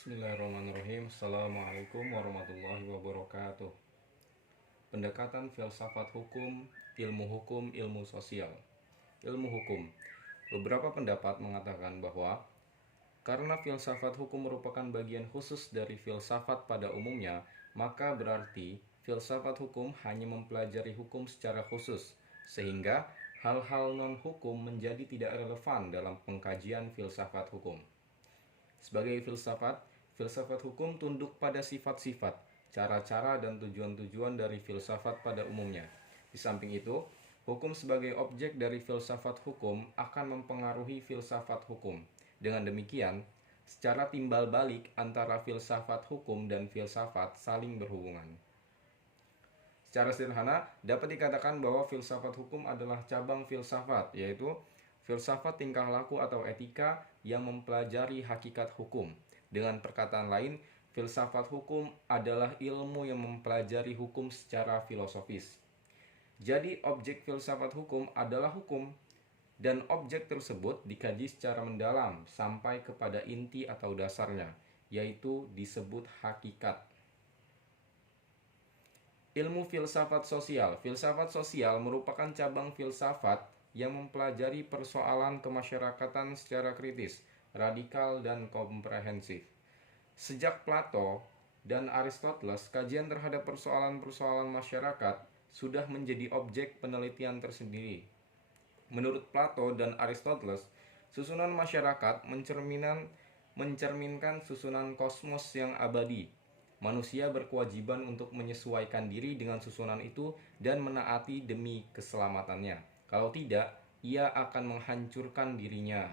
Bismillahirrahmanirrahim. Assalamualaikum warahmatullahi wabarakatuh. Pendekatan filsafat hukum, ilmu sosial. Ilmu hukum. Beberapa pendapat mengatakan bahwa karena filsafat hukum merupakan bagian khusus dari filsafat pada umumnya, maka berarti filsafat hukum hanya mempelajari hukum secara khusus, sehingga hal-hal non-hukum menjadi tidak relevan dalam pengkajian filsafat hukum. Sebagai filsafat hukum tunduk pada sifat-sifat, cara-cara dan tujuan-tujuan dari filsafat pada umumnya. Di samping itu, hukum sebagai objek dari filsafat hukum akan mempengaruhi filsafat hukum. Dengan demikian, secara timbal balik antara filsafat hukum dan filsafat saling berhubungan. Secara sederhana, dapat dikatakan bahwa filsafat hukum adalah cabang filsafat, yaitu filsafat tingkah laku atau etika yang mempelajari hakikat hukum. Dengan perkataan lain, filsafat hukum adalah ilmu yang mempelajari hukum secara filosofis. Jadi, objek filsafat hukum adalah hukum, dan objek tersebut dikaji secara mendalam sampai kepada inti atau dasarnya, yaitu disebut hakikat. Ilmu filsafat sosial. Filsafat sosial merupakan cabang filsafat yang mempelajari persoalan kemasyarakatan secara kritis, radikal, dan komprehensif. Sejak Plato dan Aristoteles, kajian terhadap persoalan-persoalan masyarakat sudah menjadi objek penelitian tersendiri. Menurut Plato dan Aristoteles, susunan masyarakat mencerminkan susunan kosmos yang abadi. Manusia berkewajiban untuk menyesuaikan diri dengan susunan itu dan menaati demi keselamatannya. Kalau tidak, ia akan menghancurkan dirinya.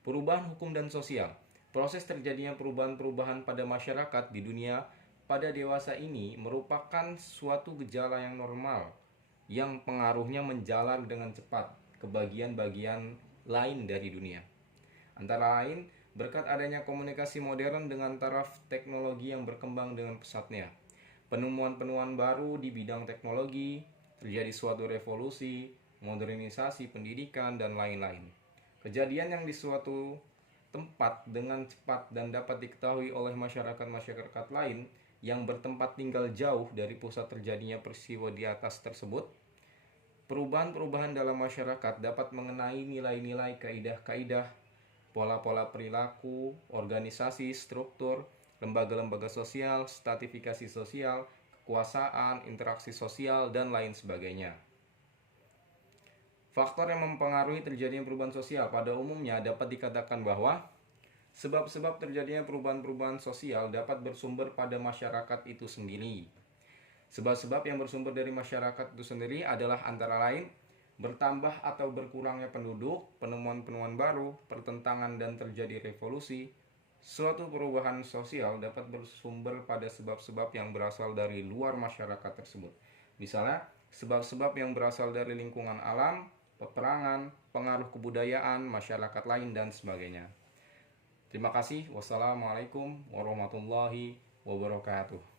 Perubahan hukum dan sosial. Proses terjadinya perubahan-perubahan pada masyarakat di dunia pada dewasa ini merupakan suatu gejala yang normal, yang pengaruhnya menjalar dengan cepat ke bagian-bagian lain dari dunia. Antara lain, berkat adanya komunikasi modern dengan taraf teknologi yang berkembang dengan pesatnya, penemuan-penemuan baru di bidang teknologi, terjadi suatu revolusi, modernisasi pendidikan, dan lain-lain. Kejadian yang di suatu tempat dengan cepat dan dapat diketahui oleh masyarakat-masyarakat lain yang bertempat tinggal jauh dari pusat terjadinya peristiwa di atas tersebut. Perubahan-perubahan dalam masyarakat dapat mengenai nilai-nilai kaidah-kaidah, pola-pola perilaku, organisasi, struktur, lembaga-lembaga sosial, stratifikasi sosial, kekuasaan, interaksi sosial, dan lain sebagainya. Faktor yang mempengaruhi terjadinya perubahan sosial pada umumnya dapat dikatakan bahwa sebab-sebab terjadinya perubahan-perubahan sosial dapat bersumber pada masyarakat itu sendiri. Sebab-sebab yang bersumber dari masyarakat itu sendiri adalah antara lain bertambah atau berkurangnya penduduk, penemuan-penemuan baru, pertentangan dan terjadi revolusi. Suatu perubahan sosial dapat bersumber pada sebab-sebab yang berasal dari luar masyarakat tersebut. Misalnya, sebab-sebab yang berasal dari lingkungan alam, peperangan, pengaruh kebudayaan, masyarakat lain, dan sebagainya. Terima kasih. Wassalamualaikum warahmatullahi wabarakatuh.